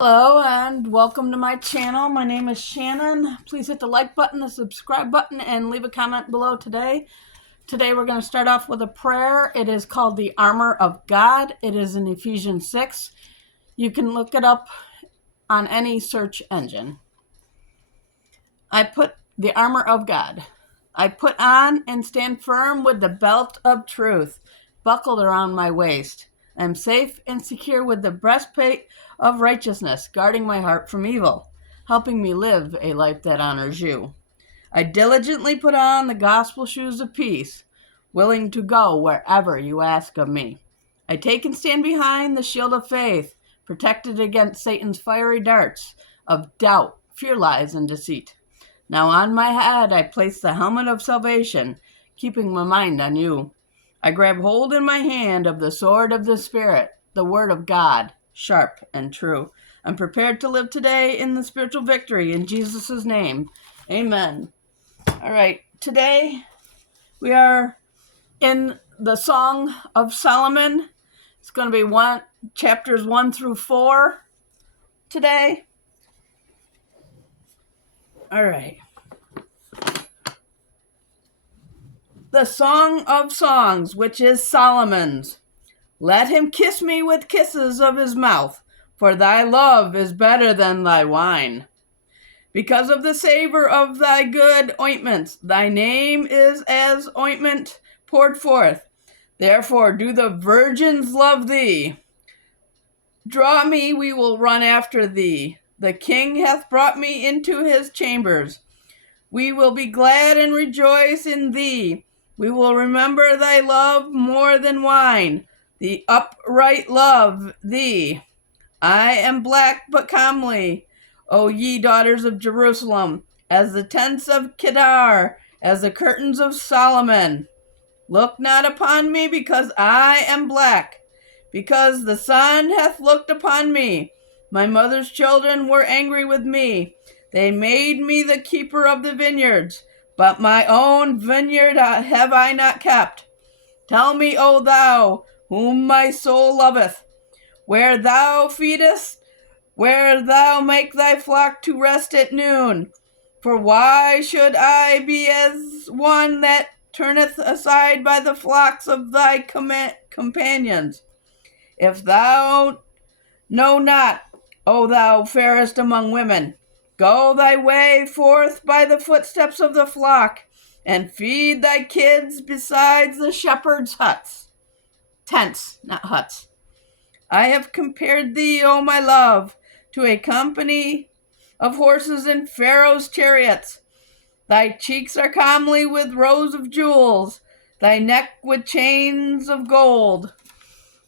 Hello and welcome to my channel. My name is Shannon. Please hit the like button, the subscribe button, and leave a comment below today. Today we're going to start off with a prayer. It is called the Armor of God. It is in Ephesians 6. You can look it up on any search engine. I put the armor of God. I put on and stand firm with the belt of truth buckled around my waist. I am safe and secure with the breastplate of righteousness, guarding my heart from evil, helping me live a life that honors you. I diligently put on the gospel shoes of peace, willing to go wherever you ask of me. I take and stand behind the shield of faith, protected against Satan's fiery darts of doubt, fear, lies, and deceit. Now on my head I place the helmet of salvation, keeping my mind on you. I grab hold in my hand of the sword of the Spirit, the word of God, sharp and true. I'm prepared to live today in the spiritual victory in Jesus' name. Amen. All right, today we are in the Song of Solomon. It's going to be chapters 1 through 4 today. All right. The Song of Songs, which is Solomon's. Let him kiss me with kisses of his mouth, for thy love is better than thy wine. Because of the savor of thy good ointments, thy name is as ointment poured forth. Therefore do the virgins love thee. Draw me, we will run after thee. The king hath brought me into his chambers. We will be glad and rejoice in thee. We will remember thy love more than wine, the upright love thee. I am black but comely, O ye daughters of Jerusalem, as the tents of Kedar, as the curtains of Solomon. Look not upon me because I am black, because the sun hath looked upon me. My mother's children were angry with me. They made me the keeper of the vineyards, but my own vineyard have I not kept. Tell me, O thou, whom my soul loveth, where thou feedest, where thou make thy flock to rest at noon. For why should I be as one that turneth aside by the flocks of thy companions? If thou know not, O thou fairest among women, go thy way forth by the footsteps of the flock, and feed thy kids besides the shepherd's tents, not huts. I have compared thee, O my love, to a company of horses in Pharaoh's chariots. Thy cheeks are comely with rows of jewels, thy neck with chains of gold.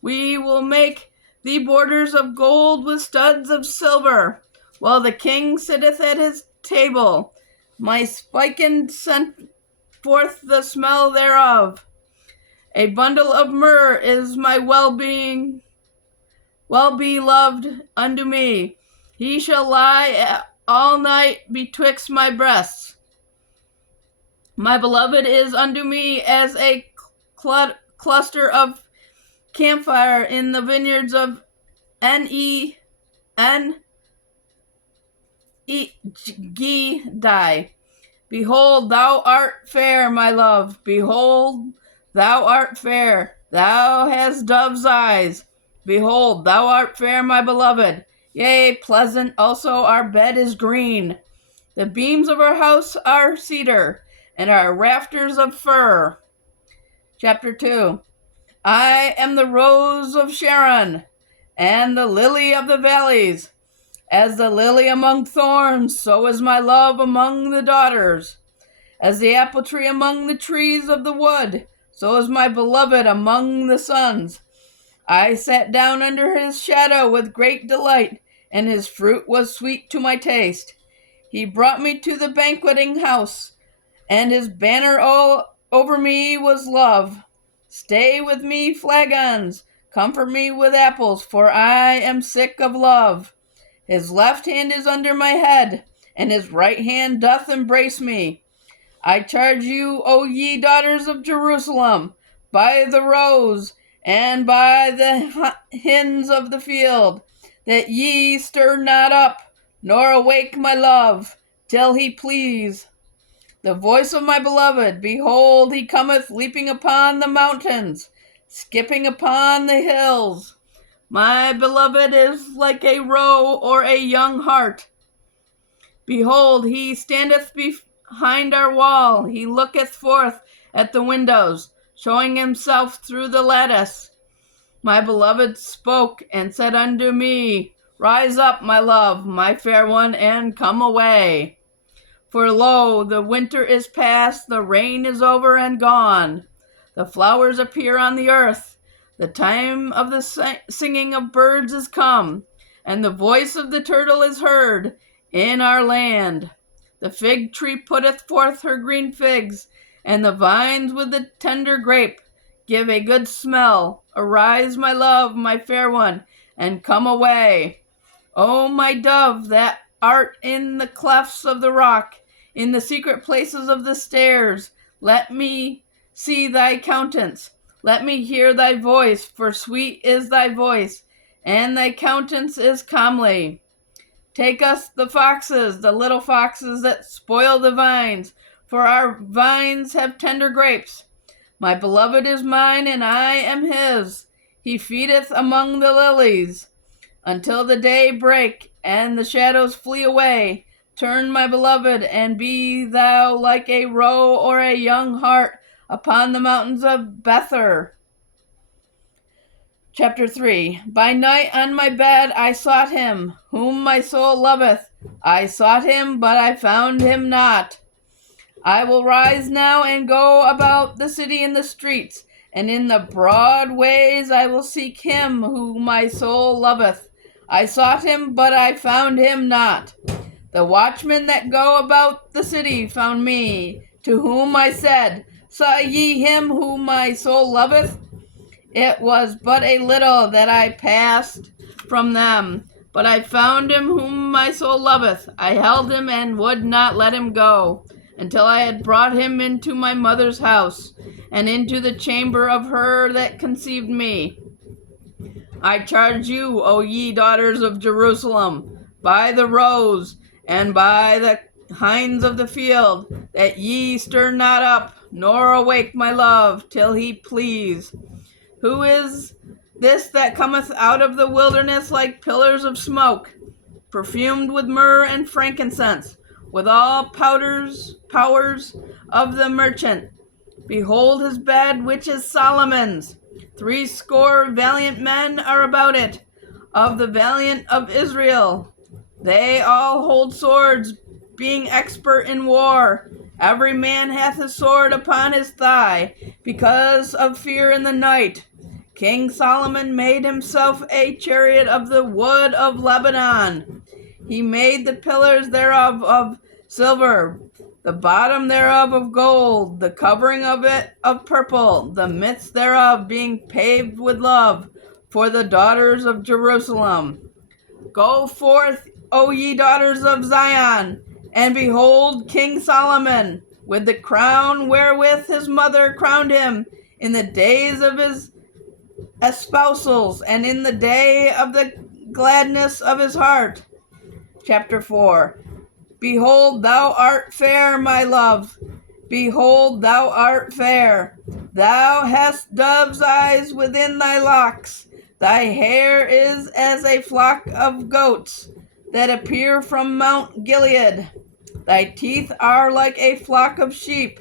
We will make thee borders of gold with studs of silver, while the king sitteth at his table. My spikened sent forth the smell thereof. A bundle of myrrh is my well-beloved unto me. He shall lie all night betwixt my breasts. My beloved is unto me as a cluster of campfire in the vineyards of Engedi. Behold, thou art fair, my love. Behold, thou art fair. Thou hast dove's eyes. Behold, thou art fair, my beloved. Yea, pleasant also our bed is green. The beams of our house are cedar, and our rafters of fir. Chapter 2. I am the rose of Sharon, and the lily of the valleys. As the lily among thorns, so is my love among the daughters. As the apple tree among the trees of the wood, so is my beloved among the sons. I sat down under his shadow with great delight, and his fruit was sweet to my taste. He brought me to the banqueting house, and his banner all over me was love. Stay with me, flagons, comfort me with apples, for I am sick of love. His left hand is under my head, and his right hand doth embrace me. I charge you, O ye daughters of Jerusalem, by the roes and by the hinds of the field, that ye stir not up, nor awake my love, till he please. The voice of my beloved, behold, he cometh leaping upon the mountains, skipping upon the hills. My beloved is like a roe or a young hart. Behold, he standeth behind our wall, he looketh forth at the windows, showing himself through the lattice. My beloved spoke and said unto me, Rise up, my love, my fair one, and come away. For lo, the winter is past, the rain is over and gone. The flowers appear on the earth. The time of the singing of birds is come, and the voice of the turtle is heard in our land. The fig tree putteth forth her green figs, and the vines with the tender grape give a good smell. Arise, my love, my fair one, and come away. O my dove, that art in the clefts of the rock, in the secret places of the stairs, let me see thy countenance. Let me hear thy voice, for sweet is thy voice, and thy countenance is comely. Take us the foxes, the little foxes that spoil the vines, for our vines have tender grapes. My beloved is mine, and I am his. He feedeth among the lilies. Until the day break, and the shadows flee away, turn, my beloved, and be thou like a roe or a young hart upon the mountains of Bether. Chapter 3. By night on my bed I sought him, whom my soul loveth. I sought him, but I found him not. I will rise now and go about the city in the streets, and in the broad ways I will seek him whom my soul loveth. I sought him, but I found him not. The watchmen that go about the city found me, to whom I said, Saw ye him whom my soul loveth? It was but a little that I passed from them, but I found him whom my soul loveth. I held him and would not let him go, until I had brought him into my mother's house, and into the chamber of her that conceived me. I charge you, O ye daughters of Jerusalem, by the roes and by the hinds of the field, that ye stir not up, nor awake my love, till he please. Who is this that cometh out of the wilderness like pillars of smoke, perfumed with myrrh and frankincense, with all powers of the merchant? Behold his bed, which is Solomon's. 80 valiant men are about it, of the valiant of Israel. They all hold swords, being expert in war. Every man hath his sword upon his thigh, because of fear in the night. King Solomon made himself a chariot of the wood of Lebanon. He made the pillars thereof of silver, the bottom thereof of gold, the covering of it of purple, the midst thereof being paved with love, for the daughters of Jerusalem. Go forth, O ye daughters of Zion, and behold King Solomon, with the crown wherewith his mother crowned him, in the days of his espousals, and in the day of the gladness of his heart. Chapter 4. Behold, thou art fair, my love. Behold, thou art fair. Thou hast dove's eyes within thy locks. Thy hair is as a flock of goats that appear from Mount Gilead. Thy teeth are like a flock of sheep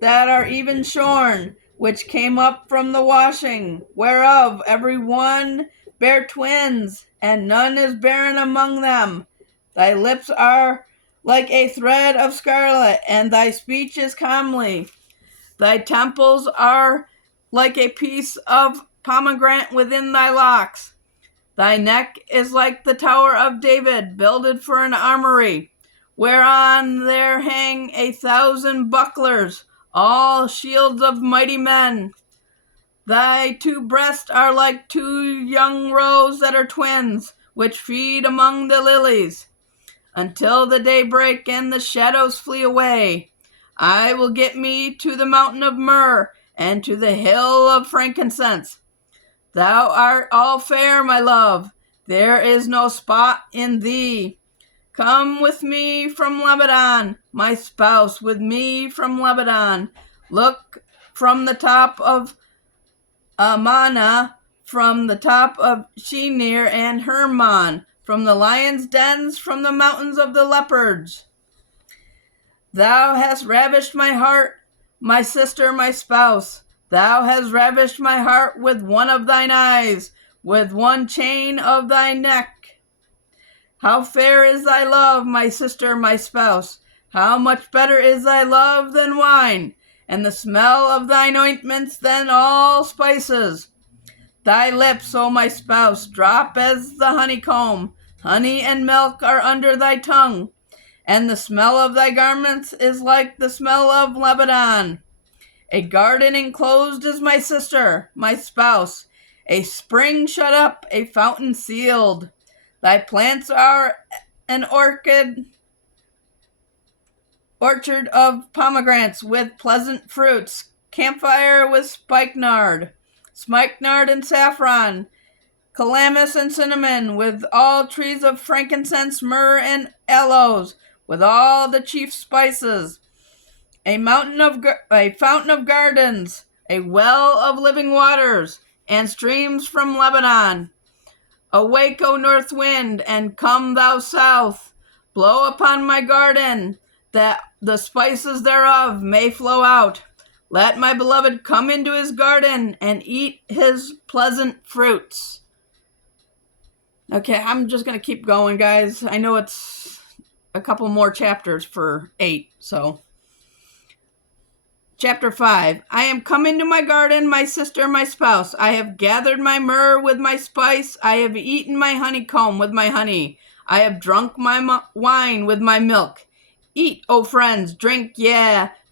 that are even shorn, which came up from the washing, whereof every one bare twins, and none is barren among them. Thy lips are like a thread of scarlet, and thy speech is comely. Thy temples are like a piece of pomegranate within thy locks. Thy neck is like the tower of David, builded for an armory, whereon there hang 1,000 bucklers, all shields of mighty men. Thy two breasts are like 2 young roes that are twins, which feed among the lilies. Until the day break and the shadows flee away, I will get me to the mountain of myrrh, and to the hill of frankincense. Thou art all fair, my love. there is no spot in thee. Come with me from Lebanon, my spouse, with me from Lebanon. Look from the top of Amana, from the top of Shinir and Hermon, from the lions' dens, from the mountains of the leopards. Thou hast ravished my heart, my sister, my spouse. Thou hast ravished my heart with one of thine eyes, with one chain of thy neck. How fair is thy love, my sister, my spouse. How much better is thy love than wine, and the smell of thine ointments than all spices. Thy lips, O my spouse, drop as the honeycomb. Honey and milk are under thy tongue, and the smell of thy garments is like the smell of Lebanon. A garden enclosed is my sister, my spouse, a spring shut up, a fountain sealed. Thy plants are an orchard of pomegranates with pleasant fruits, camphire with spikenard and saffron, calamus and cinnamon, with all trees of frankincense, myrrh, and aloes, with all the chief spices. A fountain of gardens, a well of living waters, and streams from Lebanon. Awake, O north wind, and come thou south. Blow upon my garden, that the spices thereof may flow out. Let my beloved come into his garden and eat his pleasant fruits. Okay, I'm just going to keep going, guys. I know it's a couple more chapters for 8, so. Chapter 5. I am come into my garden, my sister, my spouse. I have gathered my myrrh with my spice. I have eaten my honeycomb with my honey. I have drunk my wine with my milk. Eat, O friends, drink,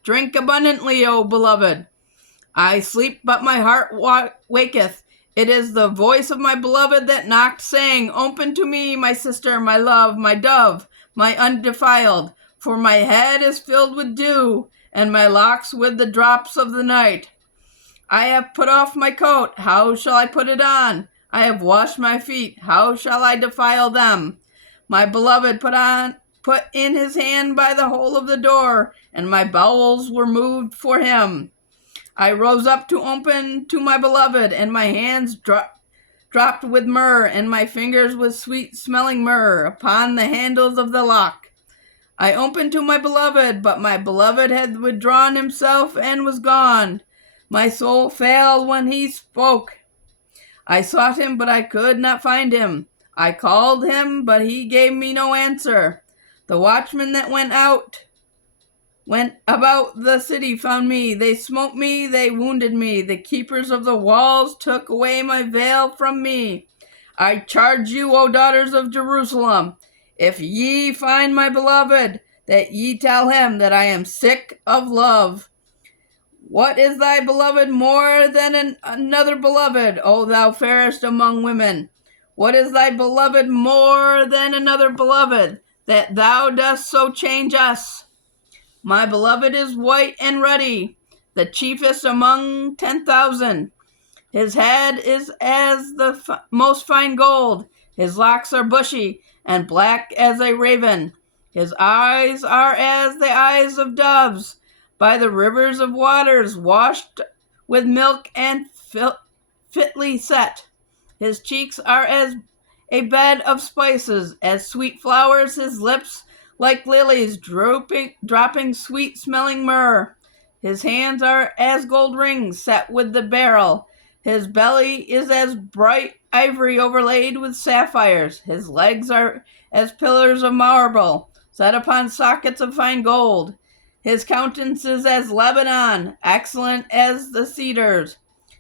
drink abundantly, O beloved. I sleep, but my heart waketh. It is the voice of my beloved that knocked, saying, Open to me, my sister, my love, my dove, my undefiled. For my head is filled with dew, and my locks with the drops of the night. I have put off my coat, how shall I put it on? I have washed my feet, how shall I defile them? My beloved put in his hand by the hole of the door, and my bowels were moved for him. I rose up to open to my beloved, and my hands dropped with myrrh, and my fingers with sweet-smelling myrrh upon the handles of the lock. I opened to my beloved, but my beloved had withdrawn himself and was gone. My soul failed when he spoke. I sought him, but I could not find him. I called him, but he gave me no answer. The watchmen that went about the city found me. They smote me, they wounded me. The keepers of the walls took away my veil from me. I charge you, O daughters of Jerusalem, if ye find my beloved, that ye tell him that I am sick of love. What is thy beloved more than another beloved, O thou fairest among women? What is thy beloved more than another beloved, that thou dost so change us? My beloved is white and ruddy, the chiefest among 10,000. His head is as the most fine gold. His locks are bushy and black as a raven. His eyes are as the eyes of doves by the rivers of waters, washed with milk and fitly set. His cheeks are as a bed of spices, as sweet flowers. His lips like lilies, dropping sweet-smelling myrrh. His hands are as gold rings set with the beryl. His belly is as bright ivory overlaid with sapphires. His legs are as pillars of marble, set upon sockets of fine gold. His countenance is as Lebanon, excellent as the cedars.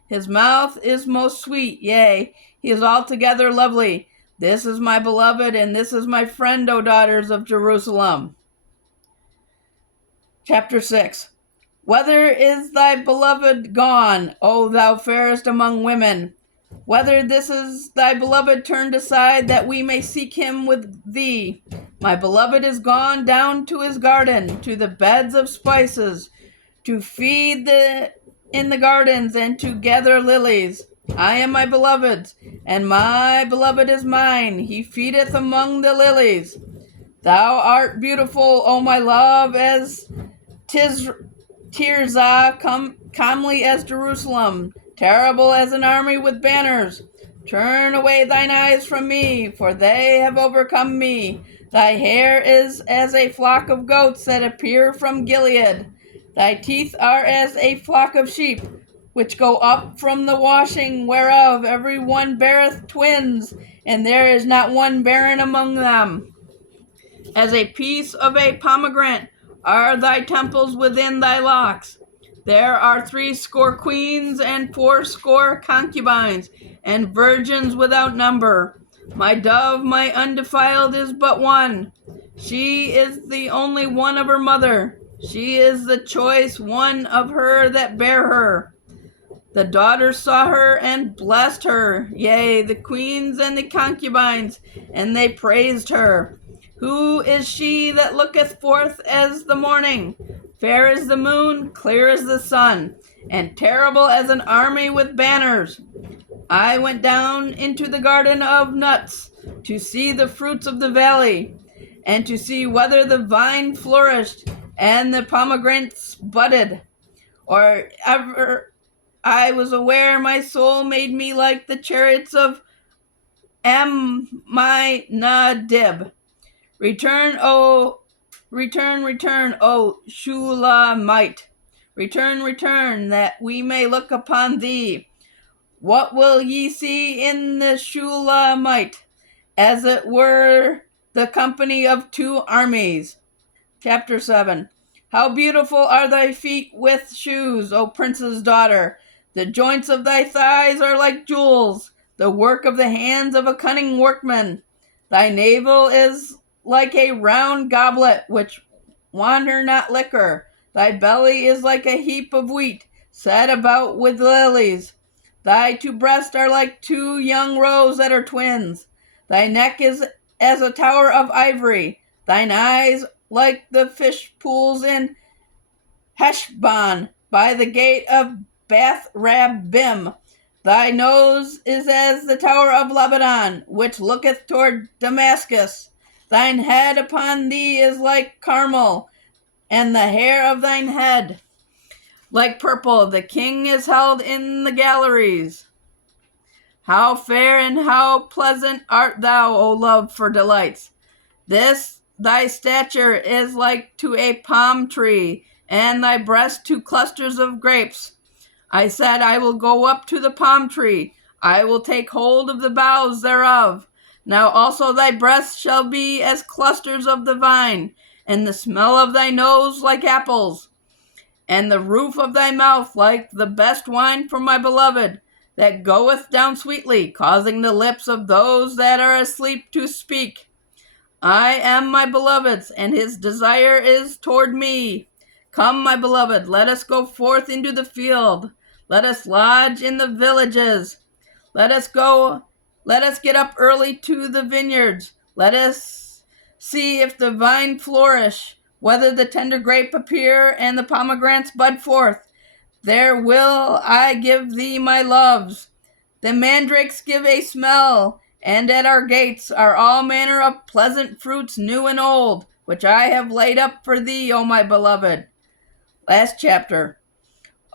His mouth is most sweet, yea, he is altogether lovely. This is my beloved, and this is my friend, O daughters of Jerusalem. Chapter 6. Whither is thy beloved gone, O thou fairest among women? Whether this is thy beloved turned aside, that we may seek him with thee. My beloved is gone down to his garden, to the beds of spices, to feed in the gardens, and to gather lilies. I am my beloved's, and my beloved is mine. He feedeth among the lilies. Thou art beautiful, O my love, as Tirzah, comely as Jerusalem, terrible as an army with banners. Turn away thine eyes from me, for they have overcome me. Thy hair is as a flock of goats that appear from Gilead. Thy teeth are as a flock of sheep, which go up from the washing, whereof every one beareth twins, and there is not one barren among them. As a piece of a pomegranate are thy temples within thy locks. There are 80 queens and 80 concubines, and virgins without number. My dove, my undefiled, is but one. She is the only one of her mother. She is the choice one of her that bare her. The daughters saw her and blessed her, yea, the queens and the concubines, and they praised her. Who is she that looketh forth as the morning, fair as the moon, clear as the sun, and terrible as an army with banners? I went down into the garden of nuts to see the fruits of the valley, and to see whether the vine flourished and the pomegranates budded, or ever I was aware my soul made me like the chariots of Amminadib. Return, O Shulamite. Return, that we may look upon thee. What will ye see in the Shulamite? As it were the company of 2 armies. Chapter 7. How beautiful are thy feet with shoes, O prince's daughter! The joints of thy thighs are like jewels, the work of the hands of a cunning workman. Thy navel is like a round goblet, which wander not liquor. Thy belly is like a heap of wheat, set about with lilies. Thy 2 breasts are like 2 young roes that are twins. Thy neck is as a tower of ivory. Thine eyes like the fish pools in Heshbon, by the gate of Bath Rabbim. Thy nose is as the tower of Lebanon, which looketh toward Damascus. Thine head upon thee is like Carmel, and the hair of thine head like purple. The king is held in the galleries. How fair and how pleasant art thou, O love, for delights! This thy stature is like to a palm tree, and thy breast to clusters of grapes. I said, I will go up to the palm tree. I will take hold of the boughs thereof. Now also thy breasts shall be as clusters of the vine, and the smell of thy nose like apples, and the roof of thy mouth like the best wine for my beloved, that goeth down sweetly, causing the lips of those that are asleep to speak. I am my beloved's, and his desire is toward me. Come, my beloved, let us go forth into the field. Let us lodge in the villages. Let us get up early to the vineyards. Let us see if the vine flourish, whether the tender grape appear, and the pomegranates bud forth. There will I give thee my loves. The mandrakes give a smell, and at our gates are all manner of pleasant fruits, new and old, which I have laid up for thee, O my beloved. Last chapter.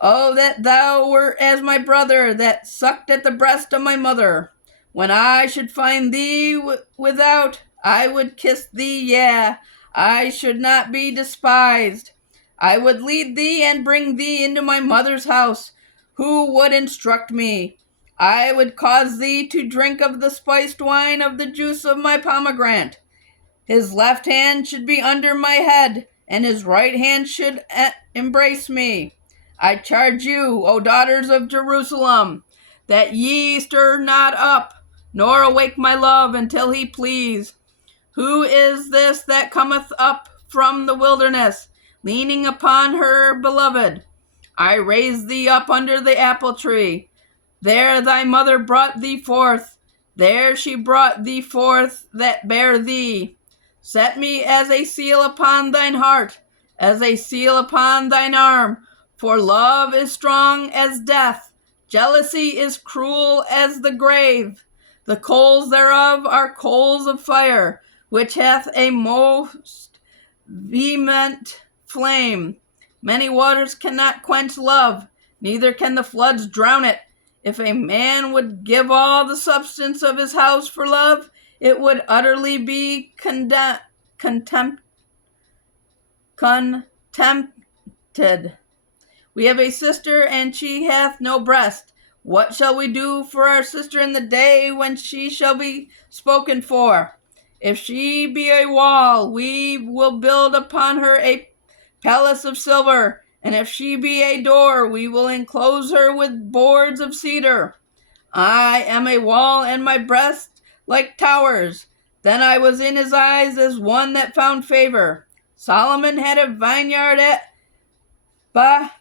Oh, that thou wert as my brother, that sucked at the breast of my mother. When I should find thee without, I would kiss thee, yea, I should not be despised. I would lead thee and bring thee into my mother's house, who would instruct me. I would cause thee to drink of the spiced wine of the juice of my pomegranate. His left hand should be under my head, and his right hand should embrace me. I charge you, O daughters of Jerusalem, that ye stir not up, nor awake my love until he please. Who is this that cometh up from the wilderness, leaning upon her beloved? I raised thee up under the apple tree. There thy mother brought thee forth. There she brought thee forth that bare thee. Set me as a seal upon thine heart, as a seal upon thine arm, for love is strong as death. Jealousy is cruel as the grave. The coals thereof are coals of fire, which hath a most vehement flame. Many waters cannot quench love, neither can the floods drown it. If a man would give all the substance of his house for love, it would utterly be contempted. We have a sister, and she hath no breast. What shall we do for our sister in the day when she shall be spoken for? If she be a wall, we will build upon her a palace of silver, and if she be a door, we will enclose her with boards of cedar. I am a wall, and my breast like towers. Then I was in his eyes as one that found favor. Solomon had a vineyard at Baal-Hamon.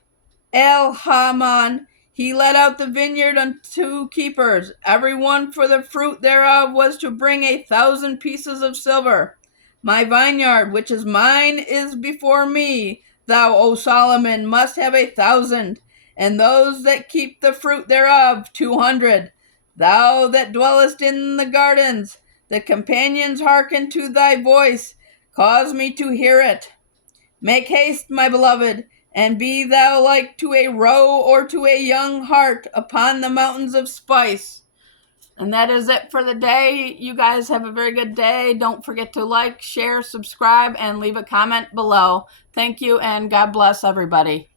He let out the vineyard unto keepers. Every one for the fruit thereof was to bring 1,000 pieces of silver. My vineyard, which is mine, is before me. Thou, O Solomon, must have 1,000, and those that keep the fruit thereof 200. Thou that dwellest in the gardens, the companions hearken to thy voice. Cause me to hear it. Make haste, my beloved, and be thou like to a roe or to a young hart upon the mountains of spice. And that is it for the day. You guys have a very good day. Don't forget to like, share, subscribe, and leave a comment below. Thank you, and God bless everybody.